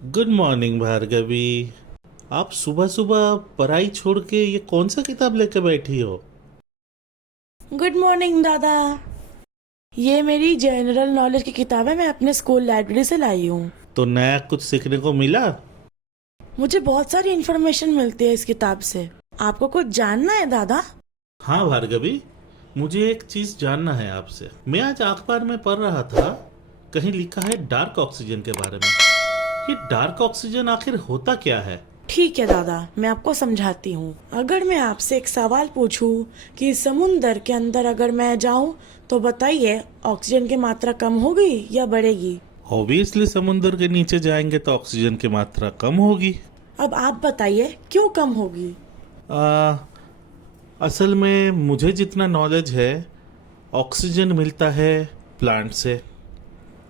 Good morning Bhargavi. आप सुबह सुबह पढ़ाई छोड़ के ये कौन सा किताब लेके बैठी हो? गुड मॉर्निंग दादा। ये मेरी जनरल नॉलेज की किताब है, मैं अपने स्कूल लाइब्रेरी से लाई हूँ। तो नया कुछ सीखने को मिला? मुझे बहुत सारी इन्फॉर्मेशन मिलती है इस किताब से। आपको कुछ जानना है दादा? हाँ भार्गवी, मुझे एक चीज जानना है आपसे। मैं आज अखबार में पढ़ रहा था, कहीं लिखा है डार्क ऑक्सीजन के बारे में। ये डार्क ऑक्सीजन आखिर होता क्या है? ठीक है दादा, मैं आपको समझाती हूँ। अगर मैं आपसे एक सवाल पूछूं कि समुंदर के अंदर अगर मैं जाऊं तो बताइए, ऑक्सीजन की मात्रा कम होगी या बढ़ेगी? ऑब्वियसली समुंदर के नीचे जाएंगे तो ऑक्सीजन की मात्रा कम होगी। अब आप बताइए क्यों कम होगी? आ, असल में मुझे जितना नॉलेज है, ऑक्सीजन मिलता है प्लांट से,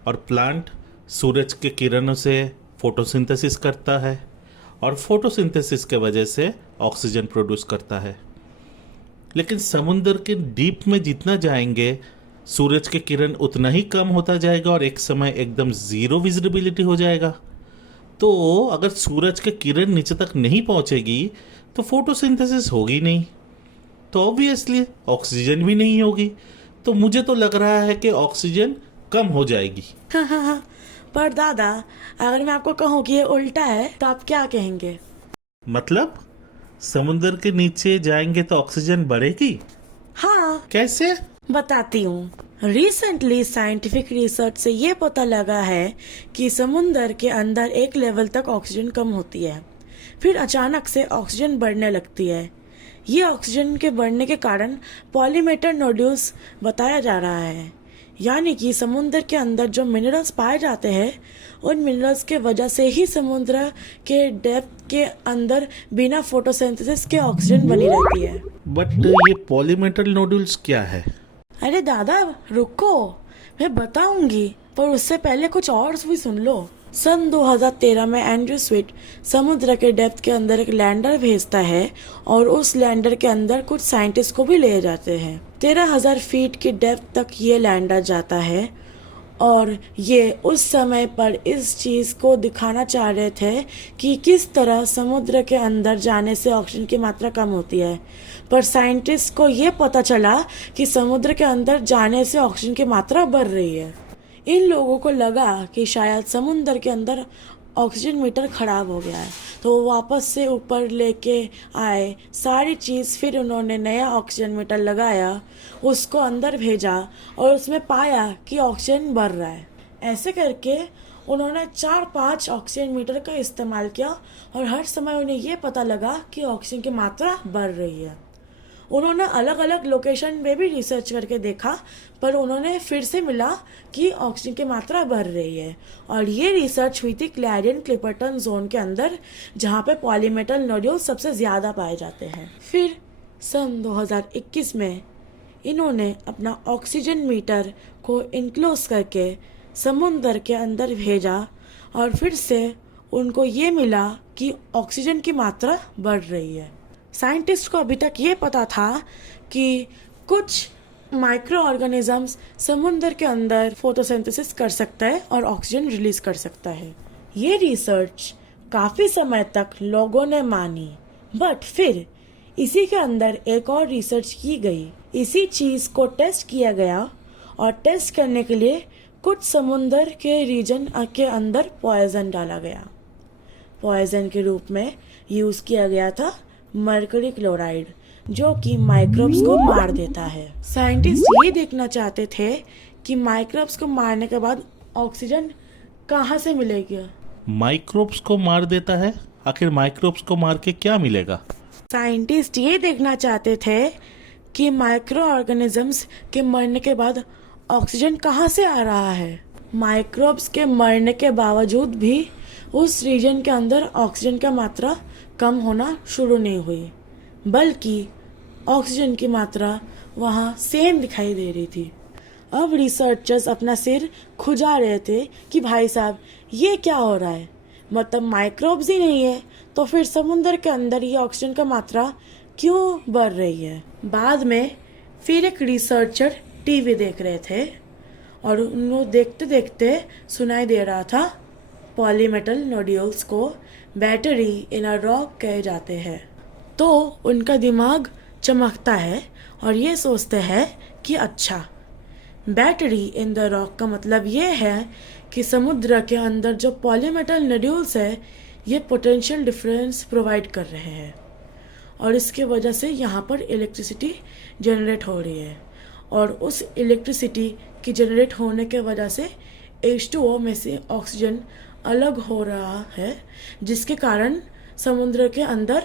और प्लांट सूरज के किरणों से फोटोसिंथेसिस करता है, और फोटोसिंथेसिस के वजह से ऑक्सीजन प्रोड्यूस करता है। लेकिन समुंदर के डीप में जितना जाएंगे, सूरज के किरण उतना ही कम होता जाएगा और एक समय एकदम ज़ीरो विजिबिलिटी हो जाएगा। तो अगर सूरज के किरण नीचे तक नहीं पहुंचेगी तो फोटोसिंथेसिस होगी नहीं, तो ऑब्वियसली ऑक्सीजन भी नहीं होगी। तो मुझे तो लग रहा है कि ऑक्सीजन कम हो जाएगी। हाँ हाँ हाँ। पर दादा, अगर मैं आपको कहूँ कि ये उल्टा है तो आप क्या कहेंगे? मतलब समुंदर के नीचे जाएंगे तो ऑक्सीजन बढ़ेगी? हाँ, कैसे? बताती हूँ। रिसेंटली साइंटिफिक रिसर्च से ये पता लगा है कि समुंदर के अंदर एक लेवल तक ऑक्सीजन कम होती है, फिर अचानक से ऑक्सीजन बढ़ने लगती है। ये ऑक्सीजन के बढ़ने के कारण पॉलीमेटर नोड्यूल्स बताया जा रहा है, यानी कि समुद्र के अंदर जो मिनरल्स पाए जाते हैं, उन मिनरल्स के वजह से ही समुद्र के डेप्थ के अंदर बिना फोटोसिंथेसिस के ऑक्सीजन बनी रहती है। बट ये पॉलीमेटल नोडुल्स क्या है? अरे दादा रुको, मैं बताऊंगी, पर उससे पहले कुछ और भी सुन लो। सन 2013 में एंड्रयू स्विट समुद्र के डेप्थ के अंदर एक लैंडर भेजता है, और उस लैंडर के अंदर कुछ साइंटिस्ट को भी ले जाते हैं। 13,000 फीट की डेप्थ तक ये लैंडर जाता है, और ये उस समय पर इस चीज को दिखाना चाह रहे थे कि किस तरह समुद्र के अंदर जाने से ऑक्सीजन की मात्रा कम होती है। पर साइंटिस्ट को ये पता चला कि समुद्र के अंदर जाने से ऑक्सीजन की मात्रा बढ़ रही है। इन लोगों को लगा कि शायद समुद्र के अंदर ऑक्सीजन मीटर खराब हो गया है, तो वो वापस से ऊपर लेके आए सारी चीज़। फिर उन्होंने नया ऑक्सीजन मीटर लगाया, उसको अंदर भेजा, और उसमें पाया कि ऑक्सीजन बढ़ रहा है। ऐसे करके उन्होंने 4-5 ऑक्सीजन मीटर का इस्तेमाल किया, और हर समय उन्हें ये पता लगा कि ऑक्सीजन की मात्रा बढ़ रही है। उन्होंने अलग अलग लोकेशन में भी रिसर्च करके देखा, पर उन्होंने फिर से मिला कि ऑक्सीजन की मात्रा बढ़ रही है। और ये रिसर्च हुई थी क्लैरियन क्लिपर्टन जोन के अंदर, जहाँ पे पॉलीमेटल नोड्यूल सबसे ज़्यादा पाए जाते हैं। फिर सन 2021 में इन्होंने अपना ऑक्सीजन मीटर को इनक्लोज करके समुंदर के अंदर भेजा, और फिर से उनको ये मिला कि ऑक्सीजन की मात्रा बढ़ रही है। साइंटिस्ट को अभी तक ये पता था कि कुछ माइक्रो ऑर्गेनिजम्स समुद्र के अंदर फोटोसिंथेसिस कर सकता है और ऑक्सीजन रिलीज कर सकता है। ये रिसर्च काफी समय तक लोगों ने मानी, बट फिर इसी के अंदर एक और रिसर्च की गई। इसी चीज को टेस्ट किया गया, और टेस्ट करने के लिए कुछ समुद्र के रीजन के अंदर पॉइजन डाला गया। पॉइजन के रूप में यूज किया गया था मरकरी क्लोराइड, जो कि माइक्रोब्स को मार देता है। साइंटिस्ट ये देखना चाहते थे कि माइक्रोब्स को मारने के बाद ऑक्सीजन कहाँ से मिलेगी। माइक्रोब्स को मार देता है? आखिर माइक्रोब्स को मार के क्या मिलेगा? साइंटिस्ट ये देखना चाहते थे कि माइक्रो ऑर्गेनिजम्स के मरने के बाद ऑक्सीजन कहाँ से आ रहा है। माइक्रोब्स के मरने के बावजूद भी उस रीजन के अंदर ऑक्सीजन का मात्रा कम होना शुरू नहीं हुई, बल्कि ऑक्सीजन की मात्रा वहाँ सेम दिखाई दे रही थी। अब रिसर्चर्स अपना सिर खुजा रहे थे कि भाई साहब ये क्या हो रहा है, मतलब माइक्रोब्स ही नहीं है तो फिर समुद्र के अंदर ये ऑक्सीजन का मात्रा क्यों बढ़ रही है। बाद में फिर एक रिसर्चर टीवी देख रहे थे, और उनको देखते देखते सुनाई दे रहा था पॉलीमेटल नोड्यूल्स को बैटरी इन अ रॉक कहे जाते हैं। तो उनका दिमाग चमकता है और ये सोचते हैं कि अच्छा, बैटरी इन द रॉक का मतलब ये है कि समुद्र के अंदर जो पॉलीमेटल नोड्यूल्स है ये पोटेंशियल डिफरेंस प्रोवाइड कर रहे हैं और इसके वजह से यहाँ पर इलेक्ट्रिसिटी जनरेट हो रही है और उस इलेक्ट्रिसिटी की जनरेट होने के वजह से H2O में से ऑक्सीजन अलग हो रहा है, जिसके कारण समुद्र के अंदर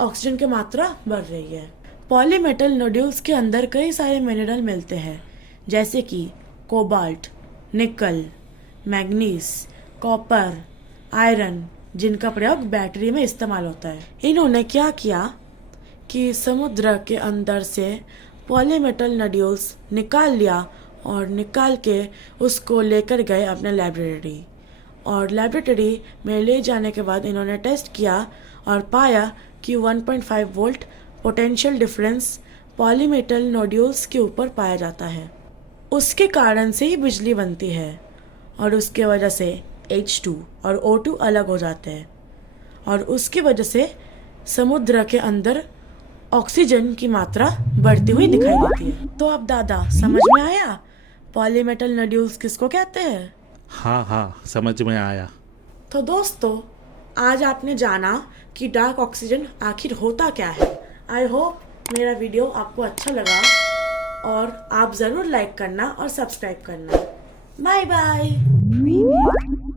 ऑक्सीजन की मात्रा बढ़ रही है। पॉलीमेटल नोड्यूल्स के अंदर कई सारे मिनरल मिलते हैं जैसे कि कोबाल्ट, निकल, मैग्नीज, कॉपर, आयरन, जिनका प्रयोग बैटरी में इस्तेमाल होता है। इन्होंने क्या किया कि समुद्र के अंदर से पॉलीमेटल नोड्यूल्स निकाल लिया और निकाल के उसको लेकर गए अपने लेबोरेटरी और लेबोरेटरी में ले जाने के बाद इन्होंने टेस्ट किया और पाया कि 1.5 वोल्ट पोटेंशियल डिफरेंस पॉलीमेटल नोड्यूल्स के ऊपर पाया जाता है। उसके कारण से ही बिजली बनती है और उसके वजह से H2 और O2 अलग हो जाते हैं और उसकी वजह से समुद्र के अंदर ऑक्सीजन की मात्रा बढ़ती हुई दिखाई देती है। तो अब दादा समझ में आया पॉलीमेटल नोड्यूल्स किसको कहते हैं? हाँ हाँ, समझ में आया। तो दोस्तों, आज आपने जाना कि डार्क ऑक्सीजन आखिर होता क्या है। आई होप मेरा वीडियो आपको अच्छा लगा और आप ज़रूर लाइक करना और सब्सक्राइब करना। Bye bye.